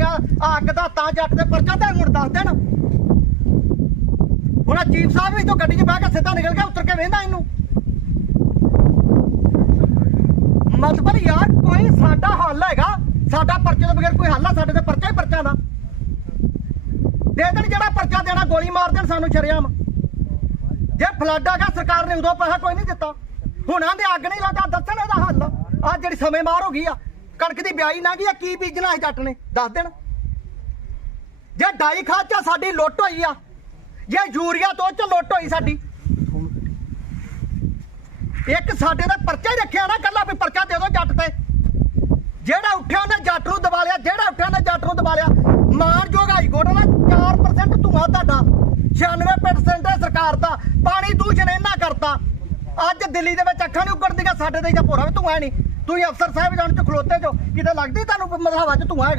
ਸੀਗਾ ਆਹ ਅੱਗ ਤਾਂ ਜੱਟ ਦੇ ਪਰਚਾ ਤੇ ਹੁਣ ਦੱਸ ਦੇਣ। ਹੁਣ ਆਹ ਚੀਫ ਸਾਹਿਬ ਵੀ ਤੋਂ ਗੱਡੀ 'ਚ ਬਹਿ ਕੇ ਸਿੱਧਾ ਨਿਕਲ ਗਿਆ, ਉਤਰ ਕੇ ਵੇਂਦਾ ਇਹਨੂੰ। ਮਤਲਬ ਯਾਰ, ਕੋਈ ਸਾਡਾ ਹੱਲ ਹੈਗਾ। ਸਾਡਾ ਪਰਚੇ ਤੋਂ ਬਗੈਰ ਕੋਈ ਹੱਲ ਆ, ਸਾਡੇ ਤੇ ਪਰਚਾ ਹੀ ਪਰਚਾ ਦਾ ਦੇ ਦੇਣ ਜਿਹੜਾ ਪਰਚਾ ਦੇਣਾ, ਗੋਲੀ ਮਾਰ ਦੇਣ ਸਾਨੂੰ ਸ਼ਰਿਆਮ। ਜੇ ਫਲੱਡ ਆ ਗਿਆ, ਸਰਕਾਰ ਨੇ ਉਦੋਂ ਪੈਸਾ ਕੋਈ ਨਹੀਂ ਦਿੱਤਾ। ਹੁਣ ਆਂਦੇ ਅੱਗ ਨਹੀਂ ਲੱਗਾ ਦੱਸਣ ਇਹਦਾ ਹੱਲ ਆ। ਜਿਹੜੀ ਸਮੇਂ ਮਾਰ ਹੋ ਗਈ ਆ ਕਣਕ ਦੀ ਬਿਆਈ ਨਾ ਗਈ ਆ, ਕੀ ਬੀਜਣਾ ਹੈ ਜੱਟ ਨੇ? ਦੱਸ ਦੇਣ। ਜੇ ਡਾਈ ਖਾਦ ਚ ਸਾਡੀ ਲੁੱਟ ਹੋਈ ਆ, ਜੇ ਯੂਰੀਆ ਤੋਂ ਚ ਲੁੱਟ ਹੋਈ ਸਾਡੀ, ਇੱਕ ਸਾਡੇ ਦਾ ਪਰਚਾ ਹੀ ਰੱਖਿਆ ਨਾ ਕੱਲਾ ਵੀ ਪਰਚਾ ਦੇ ਦੋ ਜੱਟ ਤੇ। ਜਿਹੜਾ ਉੱਠਿਆ ਉਹਨੇ ਜੱਟ ਨੂੰ ਦਬਾ ਲਿਆ, ਜਿਹੜਾ ਉੱਠਿਆ ਉਹਨੇ ਜੱਟ ਨੂੰ ਦਬਾ ਲਿਆ। ਮਾਨਯੋਗ ਹਾਈ ਕੋਰਟ ਦਾ 4% ਧੂਆ ਤੁਹਾਡਾ 96% ਹੈ ਸਰਕਾਰ ਦਾ, ਪਾਣੀ ਦੂਸ਼ਣ ਇਹਨਾਂ ਕਰਤਾ। ਅੱਜ ਦਿੱਲੀ ਦੇ ਵਿੱਚ ਅੱਖਾਂ ਨਹੀਂ ਉਗੜਦੀਆਂ, ਸਾਡੇ ਤੇ ਜਾਂ ਭੋਰਾ ਵੀ ਧੂਆ ਨਹੀਂ। ਤੁਸੀਂ ਅਫਸਰ ਸਾਹਿਬ ਜਾਣ ਚ ਖਲੋਤੇ ਜੋ ਕਿਤੇ ਲੱਗਦੀ ਤੁਹਾਨੂੰ ਮਸਲਾ ਚ ਧੂਆ ਹੈਗਾ?